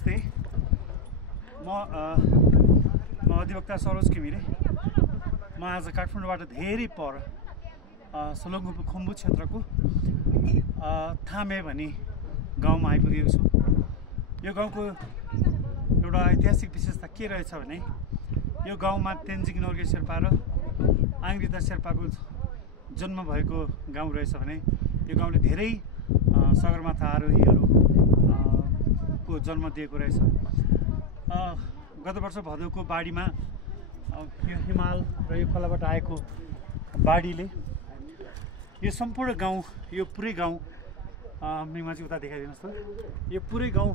नमस्ते। म अधिवक्ता सरोज घिमिरे। म आज काठमाडौँबाट धेरै पर सोलुङको खुम्बु क्षेत्रको थामे भन्ने गाउँमा आइपुगेको छु। यो गाउँको एउटा ऐतिहासिक विशेषता के रहेछ भने यो गाउँमा तेन्जिङ नोर्गे शेर्पा र आङरिता शेर्पाको जन्म भएको गाउँ रहेछ भने यो गाउँले धेरै सगरमाथा आरोहीहरू को जन्म दिएको रहेछ। गत वर्ष भदौको बाढीमा यो हिमाल र यो खोलाबाट आएको बाढीले यो सम्पूर्ण गाउँ, यो पुरै गाउँ मिमा चाहिँ उता देखाइदिनुहोस् त, यो पुरै गाउँ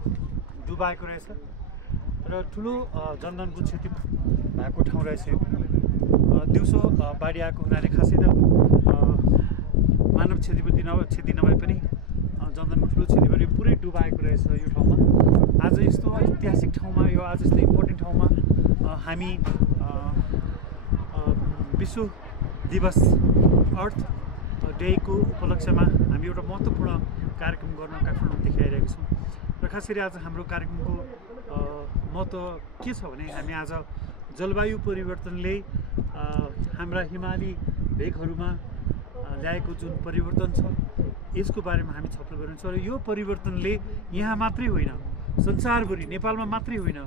डुबाएको रहेछ र ठुलो जनधनको क्षति भएको ठाउँ रहेछ। दिउँसो बाढी आएको हुनाले खासै त मानव क्षति नभए पनि जनधनको ठुलो क्षति भयो। पुरै डुबाएको रहेछ यो ठाउँमा। आज यस्तो ऐतिहासिक ठाउँमा, यो आज यस्तो इम्पोर्टेन्ट ठाउँमा हामी विश्व दिवस अर्थ डेको उपलक्ष्यमा हामी एउटा महत्त्वपूर्ण कार्यक्रम गर्न काठमाडौँ देखाइरहेका छौँ। र खास गरी आज हाम्रो कार्यक्रमको महत्त्व के छ भने हामी आज जलवायु परिवर्तनले हाम्रा हिमाली भेगहरूमा ल्याएको जुन परिवर्तन छ यसको बारेमा हामी छलफल गर्नेछौँ। र यो परिवर्तनले यहाँ मात्रै होइन, संसारभरि, नेपालमा मात्रै होइन,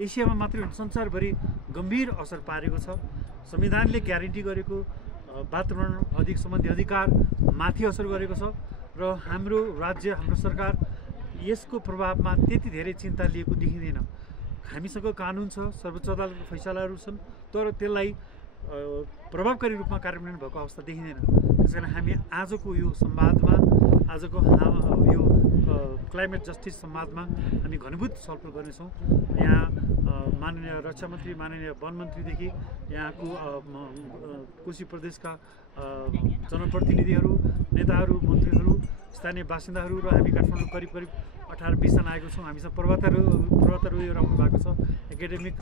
एसियामा मात्रै होइन, संसारभरि गम्भीर असर पारेको छ। संविधानले ग्यारेन्टी गरेको वातावरण अधिक सम्बन्धी अधिकार माथि असर गरेको छ र हाम्रो राज्य, हाम्रो सरकार यसको प्रभावमा त्यति धेरै चिन्ता लिएको देखिँदैन। हामीसँग कानुन छ, सर्वोच्च अदालतको फैसलाहरू छन्, तर त्यसलाई प्रभावकारी रूपमा कार्यान्वयन भएको अवस्था देखिँदैन। त्यसकारण हामी आजको यो संवादमा, आजको यो क्लाइमेट जस्टिस संवादमा हामी घनीभूत छलफल गर्नेछौँ। यहाँ माननीय रक्षा मन्त्री, माननीय वन मन्त्रीदेखि यहाँको कोशी प्रदेशका जनप्रतिनिधिहरू, नेताहरू, मन्त्रीहरू, स्थानीय बासिन्दाहरू र हामी काठमाडौँ करिब 18-20 जना आएको छौँ। हामीसँग पर्वतारोहीहरू आउनु भएको छ, एकाडेमिक